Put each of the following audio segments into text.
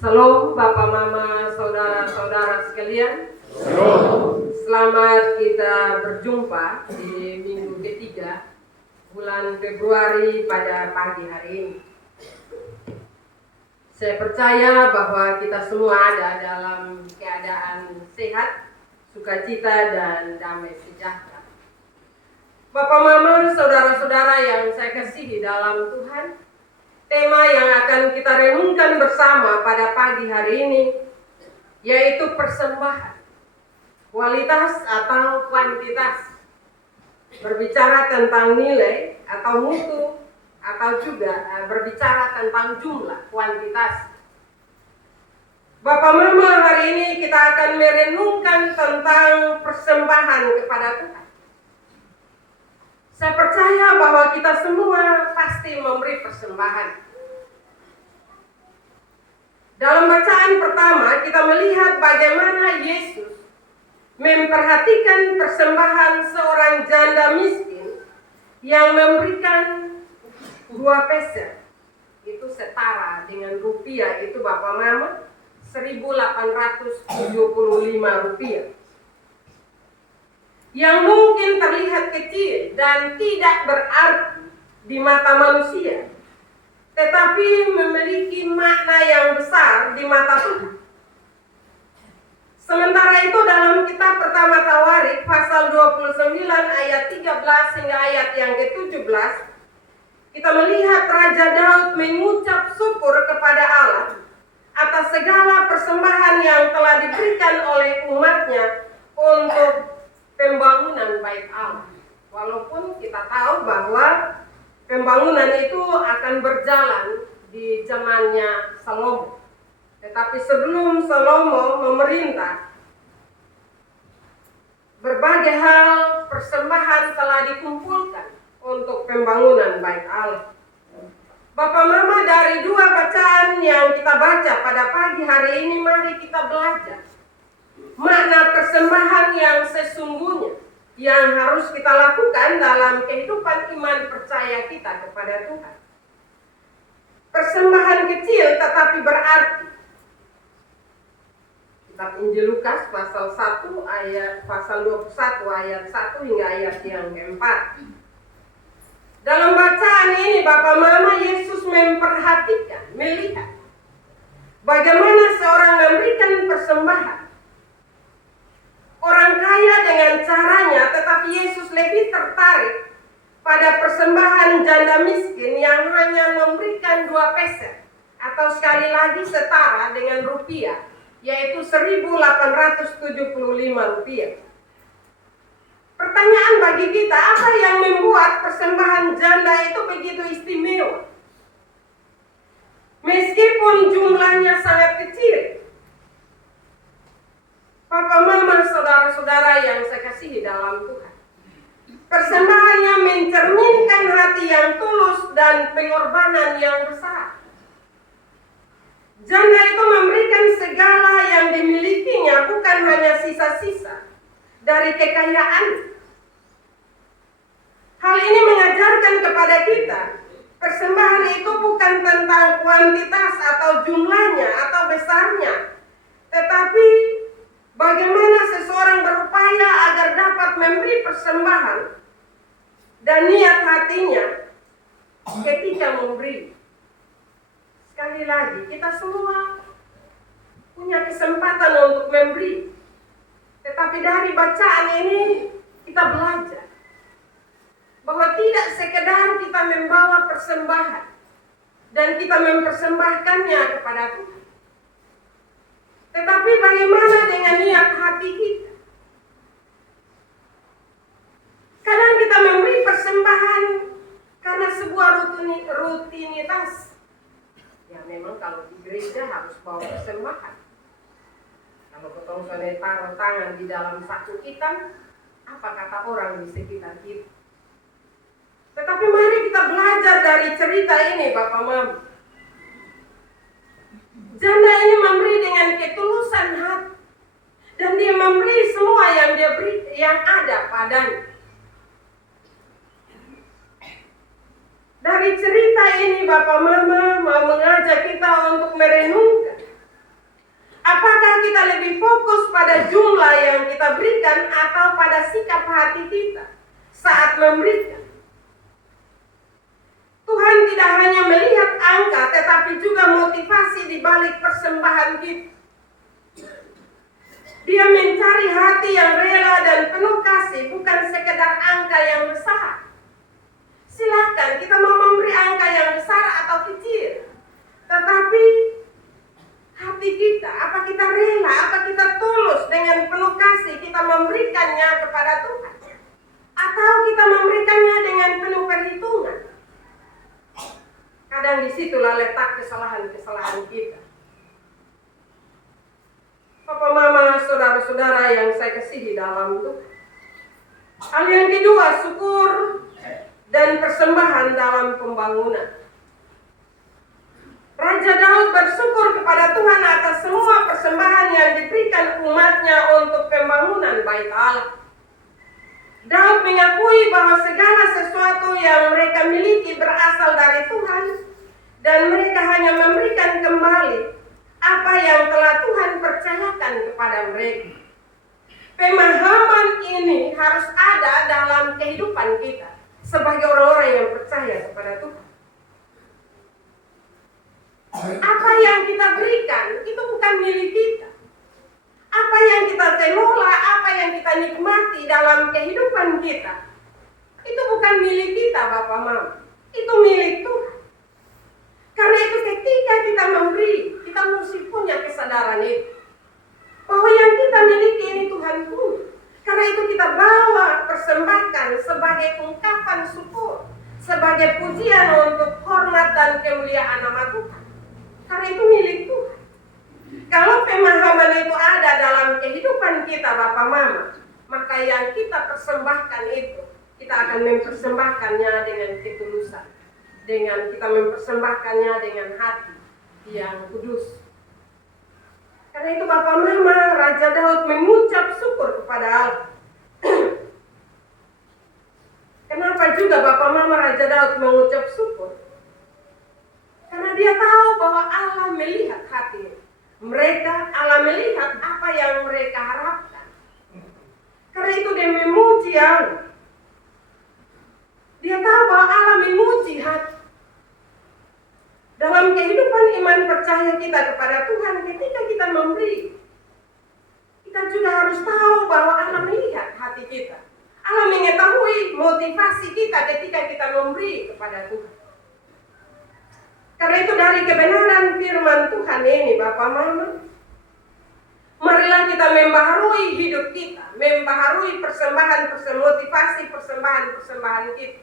Salam Bapak Mama, saudara-saudara sekalian. Selamat kita berjumpa di minggu ketiga bulan Februari pada pagi hari ini. Saya percaya bahwa kita semua ada dalam keadaan sehat, sukacita, dan damai sejahtera. Bapak Mama, saudara-saudara yang saya kasihi dalam Tuhan, tema yang akan kita renungkan bersama pada pagi hari ini yaitu persembahan, kualitas atau kuantitas. Berbicara tentang nilai atau mutu, atau juga berbicara tentang jumlah, kuantitas. Bapak Mama, hari ini kita akan merenungkan tentang persembahan kepada Tuhan. Saya percaya bahwa kita semua pasti memberi persembahan. Dalam bacaan pertama, kita melihat bagaimana Yesus memperhatikan persembahan seorang janda miskin yang memberikan 2 peser. Itu setara dengan rupiah, itu Bapak Mama, 1.875 rupiah. Yang mungkin terlihat kecil dan tidak berarti di mata manusia, tetapi memiliki makna yang besar di mata Tuhan. Sementara itu dalam kitab pertama Tawarik pasal 29 ayat 13 hingga ayat yang ke-17, kita melihat Raja Daud mengucap syukur kepada Allah atas segala persembahan yang telah diberikan oleh umatnya untuk pembangunan bait Allah. Walaupun kita tahu bahwa pembangunan itu akan berjalan di zamannya Salomo. Tetapi sebelum Salomo memerintah, berbagai hal persembahan telah dikumpulkan untuk pembangunan bait Allah. Bapak Mama, dari 2 bacaan yang kita baca pada pagi hari ini, mari kita belajar makna persembahan yang sesungguhnya yang harus kita lakukan dalam kehidupan iman percaya kita kepada Tuhan. Persembahan kecil tetapi berarti. Kitab Injil Lukas pasal 1 ayat pasal 21 ayat 1 hingga ayat yang ke-4. Dalam bacaan ini Bapak Mama, Yesus memperhatikan, melihat bagaimana seorang memberikan persembahan. Orang kaya dengan caranya, tetapi Yesus lebih tertarik pada persembahan janda miskin yang hanya memberikan 2 peser, atau sekali lagi setara dengan rupiah, yaitu 1.875 rupiah. Pertanyaan bagi kita, apa yang membuat persembahan janda itu begitu istimewa? Meskipun jumlahnya sangat kecil. Bapak Mama, saudara-saudara yang saya kasihi dalam Tuhan, persembahannya mencerminkan hati yang tulus dan pengorbanan yang besar. Janda itu memberikan segala yang dimilikinya, bukan hanya sisa-sisa dari kekayaan. Hal ini mengajarkan kepada kita, persembahan itu bukan tentang kuantitas atau jumlahnya atau besarnya, tetapi bagaimana seseorang berupaya agar dapat memberi persembahan dan niat hatinya ketika memberi. Sekali lagi, kita semua punya kesempatan untuk memberi. Tetapi dari bacaan ini kita belajar bahwa tidak sekedar kita membawa persembahan dan kita mempersembahkannya kepada Tuhan, tetapi bagaimana dengan niat hati kita? Kadang kita memberi persembahan karena sebuah rutinitas. Ya memang kalau di gereja harus bawa persembahan. Kalau ketemu sudah taruh tangan di dalam saku hitam, apa kata orang di sekitar kita? Tetapi mari kita belajar dari cerita ini, Bapak Mama. Janda ini memberi dengan ketulusan hati, dan dia memberi semua yang dia beri, yang ada padanya. Dari cerita ini Bapak Mama mau mengajak kita untuk merenungkan Apakah kita lebih fokus pada jumlah yang kita berikan atau pada sikap hati kita saat memberikan? Tuhan tidak hanya melihat angka, tetapi juga motivasi di balik persembahan kita. Dia mencari hati yang rela dan penuh kasih, bukan sekedar angka yang besar. Silakan kita mau memberi angka yang besar atau kecil, tetapi hati kita, apa kita rela, apa kita tulus dengan penuh kasih kita memberikannya kepada Tuhan, atau kita memberikannya dengan penuh perhitungan? Kadang disitulah letak kesalahan-kesalahan kita. Papa, mama, saudara-saudara yang saya kasihi dalam Tuhan. Hal yang kedua, syukur dan persembahan dalam pembangunan. Raja Daud bersyukur kepada Tuhan atas semua persembahan yang diberikan umatnya untuk pembangunan Bait Allah. Daud mengakui bahwa segala sesuatu yang mereka miliki berasal dari Tuhan, dan mereka hanya memberikan kembali apa yang telah Tuhan percayakan kepada mereka. Pemahaman ini harus ada dalam kehidupan kita sebagai orang-orang yang percaya kepada Tuhan. Apa yang kita berikan itu bukan milik kita. Apa yang kita kelola, apa yang kita nikmati dalam kehidupan kita, itu bukan milik kita, Bapak Mama. Itu milik Tuhan. Karena itu ketika kita memberi, kita mesti punya kesadaran itu, bahwa yang kita miliki ini Tuhan punya. Karena itu kita bawa persembahkan sebagai ungkapan syukur, sebagai pujian untuk hormat dan kemuliaan nama Tuhan. Karena itu milik Tuhan. Kalau pemahaman itu ada dalam kehidupan kita, Bapak Mama, maka yang kita persembahkan itu, kita akan mempersembahkannya dengan ketulusan, dengan kita mempersembahkannya dengan hati yang kudus. Karena itu Bapak Mama, Raja Daud mengucap syukur kepada Allah. Kenapa juga Bapak Mama, Raja Daud mengucap syukur? Karena dia tahu bahwa Allah melihat hati mereka, Allah melihat apa yang mereka harapkan. Karena itu dia memuji Allah. Dia tahu bahwa Allah memuji hati. Dalam kehidupan iman percaya kita kepada Tuhan, ketika kita memberi, kita juga harus tahu bahwa Allah melihat hati kita. Allah mengetahui motivasi kita ketika kita memberi kepada Tuhan. Karena itu dari kebenaran firman Tuhan ini, Bapak Mama, marilah kita membaharui hidup kita, membaharui motivasi persembahan kita.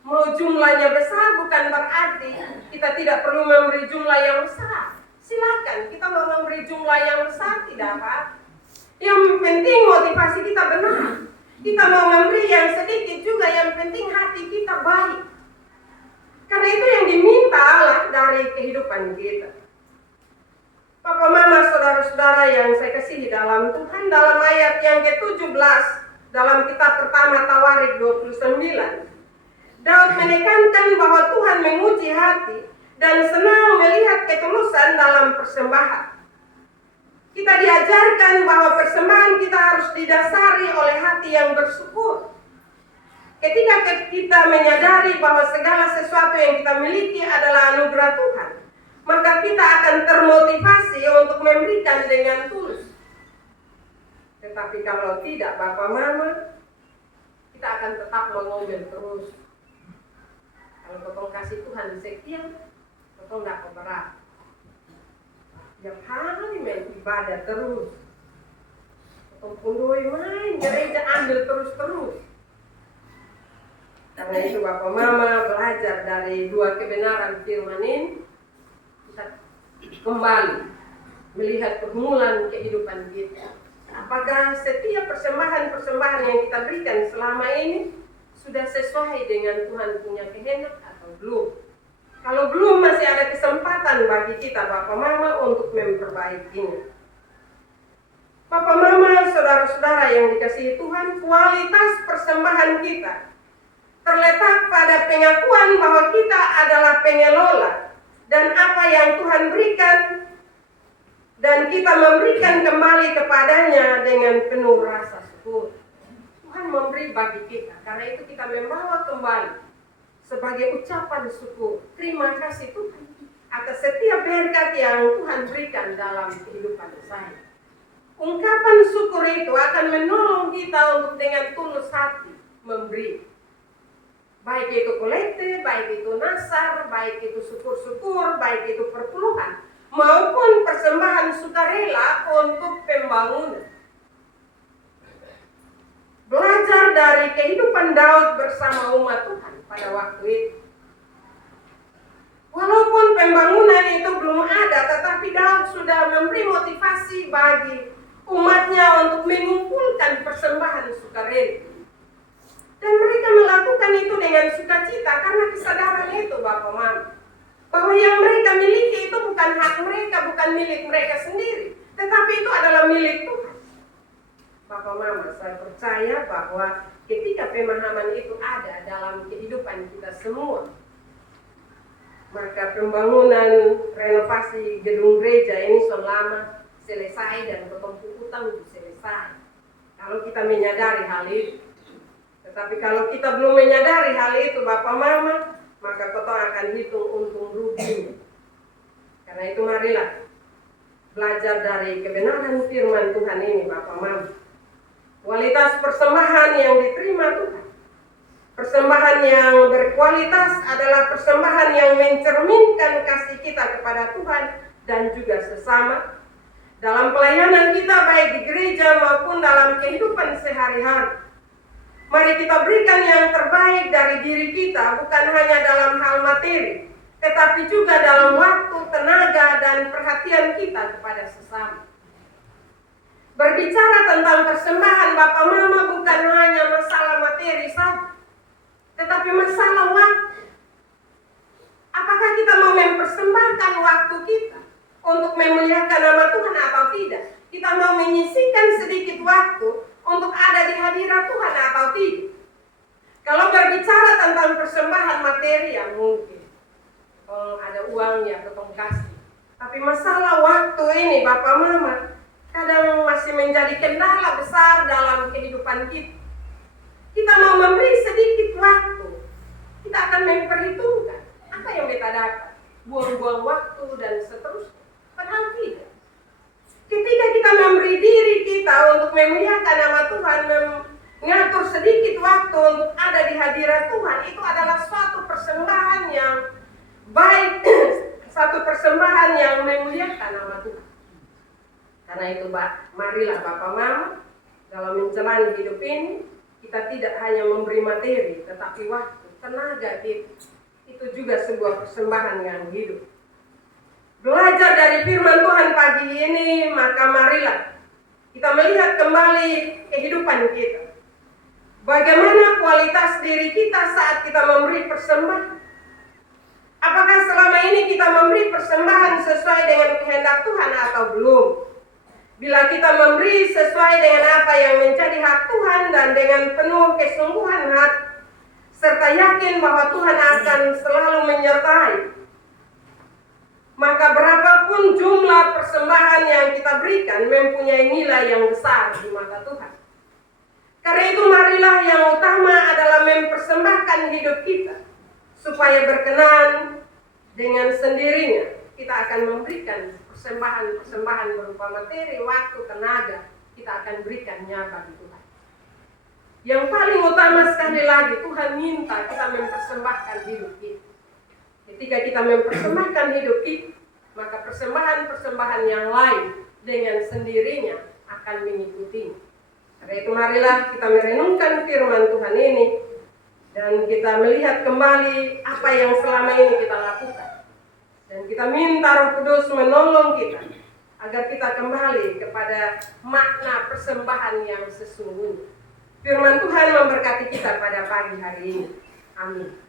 Mau jumlahnya besar bukan berarti kita tidak perlu memberi jumlah yang besar. Silakan, kita mau memberi jumlah yang besar tidak apa. Yang penting motivasi kita benar. Kita mau memberi yang sedikit juga, yang penting hati kita baik. Karena itu yang diminta Allah dari kehidupan kita. Papa, Mama, saudara-saudara yang saya kasihi dalam Tuhan, dalam ayat yang ke-17 dalam kitab pertama Tawarik 29, Daud menekankan bahwa Tuhan menguji hati dan senang melihat ketulusan dalam persembahan. Kita diajarkan bahwa persembahan kita harus didasari oleh hati yang bersyukur. Ketika kita menyadari bahwa segala sesuatu yang kita miliki adalah anugerah Tuhan, maka kita akan termotivasi untuk memberikan dengan tulus. Tetapi kalau tidak, Bapak Mama, kita akan tetap mengomel terus. Kalau potong kasih Tuhan sekian, potong nggak keberat. Tiap hari main ibadah terus. Potong pundoi main, gereja ambil terus-terus. Karena itu Bapak Mama belajar dari dua kebenaran firman ini, kita kembali melihat permulaan kehidupan kita. Apakah setiap persembahan-persembahan yang kita berikan selama ini sudah sesuai dengan Tuhan punya kehendak atau belum? Kalau belum, masih ada kesempatan bagi kita Bapak Mama untuk memperbaikinya. Bapak Mama, saudara-saudara yang dikasihi Tuhan, kualitas persembahan kita terletak pada pengakuan bahwa kita adalah pengelola dan apa yang Tuhan berikan dan kita memberikan kembali kepadanya dengan penuh rasa syukur. Tuhan memberi bagi kita, karena itu kita membawa kembali sebagai ucapan syukur. Terima kasih Tuhan atas setiap berkat yang Tuhan berikan dalam kehidupan saya. Ungkapan syukur itu akan menolong kita untuk dengan tulus hati memberi. Baik itu kolektif, baik itu nasar, baik itu syukur-syukur, baik itu perpuluhan, maupun persembahan sukarela untuk pembangunan. Belajar dari kehidupan Daud bersama umat Tuhan pada waktu itu. Walaupun pembangunan itu belum ada, tetapi Daud sudah memberi motivasi bagi umatnya untuk mengumpulkan persembahan sukarela. Dan mereka melakukan itu dengan sukacita karena kesadaran itu Bapak Mama, bahwa yang mereka miliki itu bukan hak mereka, bukan milik mereka sendiri, tetapi itu adalah milik Tuhan. Bapak Mama, saya percaya bahwa ketika pemahaman itu ada dalam kehidupan kita semua, maka pembangunan renovasi gedung gereja ini selama selesai dan ketumpu utang itu selesai. Kalau kita menyadari hal itu. Tetapi kalau kita belum menyadari hal itu Bapak Mama, maka kita akan hitung untung ruginya. Karena itu marilah belajar dari kebenaran firman Tuhan ini Bapak Mama. Kualitas persembahan yang diterima Tuhan, persembahan yang berkualitas adalah persembahan yang mencerminkan kasih kita kepada Tuhan dan juga sesama. Dalam pelayanan kita baik di gereja maupun dalam kehidupan sehari-hari, mari kita berikan yang terbaik dari diri kita, bukan hanya dalam hal materi, tetapi juga dalam waktu, tenaga, dan perhatian kita kepada sesama. Berbicara tentang persembahan Bapak Mama bukan hanya masalah materi saja, tetapi masalah waktu. Apakah kita mau mempersembahkan waktu kita untuk memuliakan nama Tuhan atau tidak? Kita mau menyisihkan sedikit waktu untuk ada di hadirat Tuhan atau tidak? Kalau berbicara tentang persembahan materi yang mungkin ada uang ya ketong kasih. Tapi masalah waktu ini Bapak Mama kadang masih menjadi kendala besar dalam kehidupan kita. Kita mau memberi sedikit waktu, kita akan memperhitungkan apa yang kita dapat, buang-buang waktu dan seterusnya. Padahal tidak. Ketika kita memberi diri kita untuk memuliakan nama Tuhan, mengatur sedikit waktu untuk ada di hadirat Tuhan, itu adalah suatu persembahan yang baik, satu persembahan yang memuliakan nama Tuhan. Karena itu marilah Bapak Mama, dalam menjalani hidup ini, kita tidak hanya memberi materi, tetapi waktu, tenaga kita. Itu juga sebuah persembahan yang hidup. Belajar dari firman Tuhan pagi ini, maka marilah kita melihat kembali kehidupan kita. Bagaimana kualitas diri kita saat kita memberi persembahan? Apakah selama ini kita memberi persembahan sesuai dengan kehendak Tuhan atau belum? Bila kita memberi sesuai dengan apa yang menjadi hak Tuhan dan dengan penuh kesungguhan hati, serta yakin bahwa Tuhan akan selalu menyertai, maka berapapun jumlah persembahan yang kita berikan mempunyai nilai yang besar di mata Tuhan. Karena itu marilah yang utama adalah mempersembahkan hidup kita, supaya berkenan dengan sendirinya kita akan memberikan persembahan berupa materi, waktu, tenaga, kita akan berikannya bagi Tuhan. Yang paling utama sekali lagi, Tuhan minta kita mempersembahkan hidup kita. Ketika kita mempersembahkan hidup kita, maka persembahan-persembahan yang lain dengan sendirinya akan mengikutinya. Karena itu marilah kita merenungkan firman Tuhan ini dan kita melihat kembali apa yang selama ini kita lakukan. Dan kita minta Roh Kudus menolong kita agar kita kembali kepada makna persembahan yang sesungguhnya. Firman Tuhan memberkati kita pada pagi hari ini. Amin.